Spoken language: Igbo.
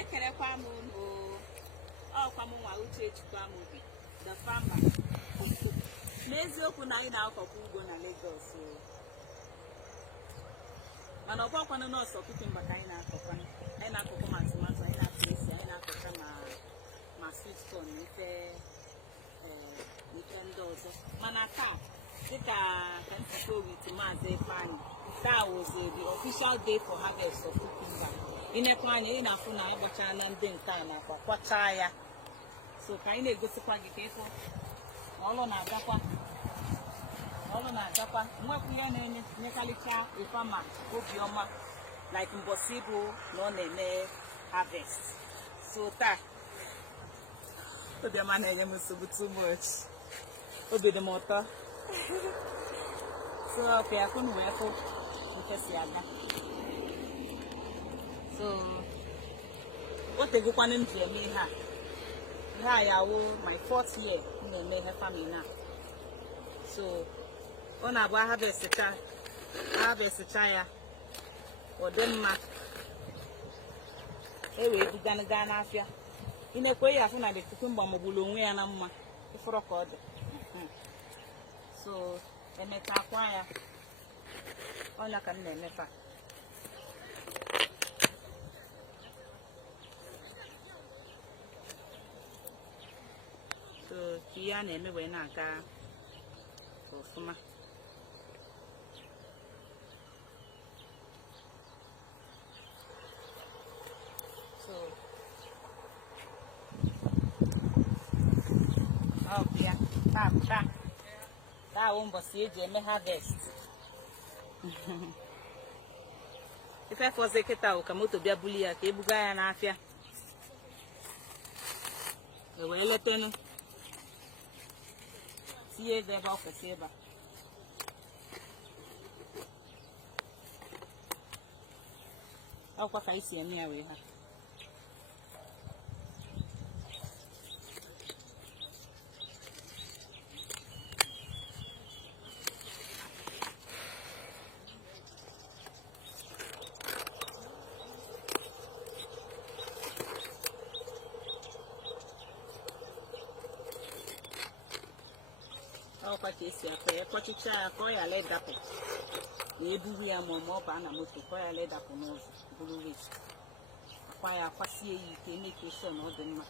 ekelekwa m unu ọkwa m nwa uche ejikwa m obi the farmer n'eziokwu na anyị na-akọkwa ugbo na Lagos mana ọ bụkwanụ nọọsụ kukumba ka anyị na-akọkwa ma tomato, anyị na-akọ isi, anyị na-akọcha ma sweet corn na ife ndị ọzọ. Mana taa dịka ka nsiko with Maazị Ifeanyi, taa was the official day for harvest of cucumber. Inekwa anya ị na-afụ na agbachala ndị nke a na-akwa kwachaa ya, so ka anyị na-egosikwa gị ka ịfụ ọlụ na-agakwa nwekwu ya na-enyekarịcha ịfama obiọma like mbọsị bụ na ọ na-eme harvest. So taa obiọma na-enye m nsogbu too much, obi dị m ụtọ. So ọpịa akụnụ wee fụ nke si aga. So o tegokwanụ m ji eme ihe a yawo my 4th year m na-eme ihe farming a. So ọ na-abụ harvestcha ya ọ dị mma wee buganụ gaa n'afịa. Inekwe ya afụ na the cucumber magburu onwe ya na mma ịfụrụ ka ọ dị. So emechakwa ya ọnya ka m na-emefa. So ihe a na-eme wee na-aga ọfụma. So ọbịa taa wụ mbọsị eji eme harvest. Ife fọzọ kịta wụ ka moto bịa buli ya ka ebuga ya n'afịa wee letenụ tinye ego ebe ọ kwesịrị ịba. Ọkwa ka isi eme ya wee ha. Ọkwa ka esi akọ ya, kpọchicha ya ka ọ ya ledapụ na eburu ya ma ọ baa na moto ka ọ ya ledapụ n'ụzọ buru wet. Akwa ya akwasie ya ike, eme ka esi na ọ dị mma.